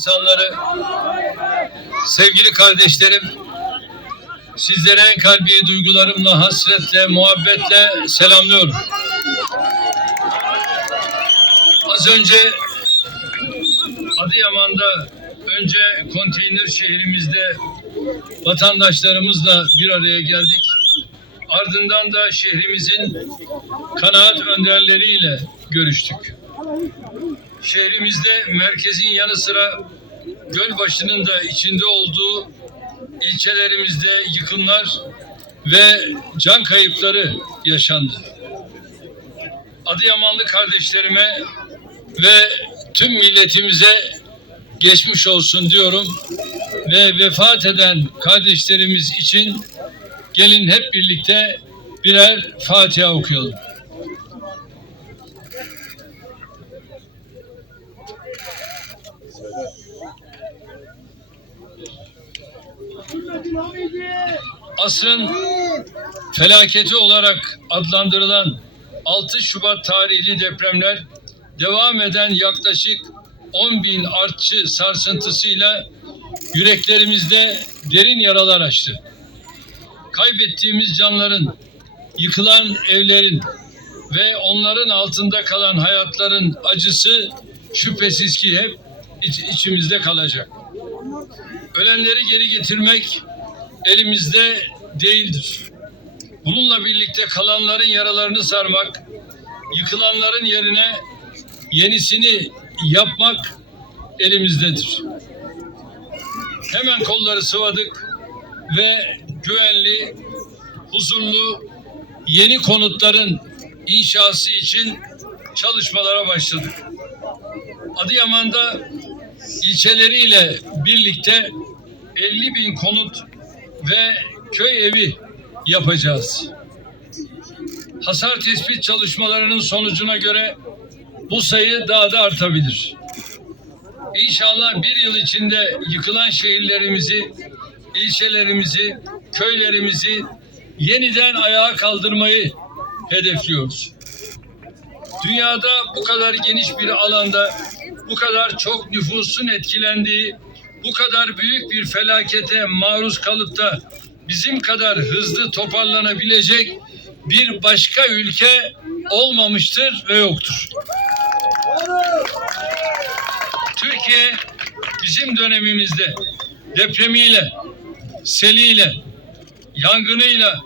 insanları, sevgili kardeşlerim, sizlere en kalbi duygularımla, hasretle, muhabbetle selamlıyorum. Az önce Adıyaman'da önce konteyner şehrimizde vatandaşlarımızla bir araya geldik. Ardından da şehrimizin kanaat önderleriyle görüştük. Şehrimizde merkezin yanı sıra Gölbaşı'nın da içinde olduğu ilçelerimizde yıkımlar ve can kayıpları yaşandı. Adıyamanlı kardeşlerime ve tüm milletimize geçmiş olsun diyorum ve vefat eden kardeşlerimiz için gelin hep birlikte birer Fatiha okuyalım. Asrın felaketi olarak adlandırılan 6 Şubat tarihli depremler devam eden yaklaşık 10 bin artçı sarsıntısıyla yüreklerimizde derin yaralar açtı. Kaybettiğimiz canların, yıkılan evlerin ve onların altında kalan hayatların acısı şüphesiz ki hep iç- içimizde kalacak. Ölenleri geri getirmek elimizde değildir. Bununla birlikte kalanların yaralarını sarmak, yıkılanların yerine yenisini yapmak elimizdedir. Hemen kolları sıvadık ve güvenli, huzurlu yeni konutların inşası için çalışmalara başladık. Adıyaman'da ilçeleriyle birlikte 50 bin konut ve köy evi yapacağız. Hasar tespit çalışmalarının sonucuna göre bu sayı daha da artabilir. İnşallah bir yıl içinde yıkılan şehirlerimizi, ilçelerimizi, köylerimizi yeniden ayağa kaldırmayı hedefliyoruz. Dünyada bu kadar geniş bir alanda bu kadar çok nüfusun etkilendiği, bu kadar büyük bir felakete maruz kalıp da bizim kadar hızlı toparlanabilecek bir başka ülke olmamıştır ve yoktur. Türkiye bizim dönemimizde depremiyle, seliyle, yangınıyla,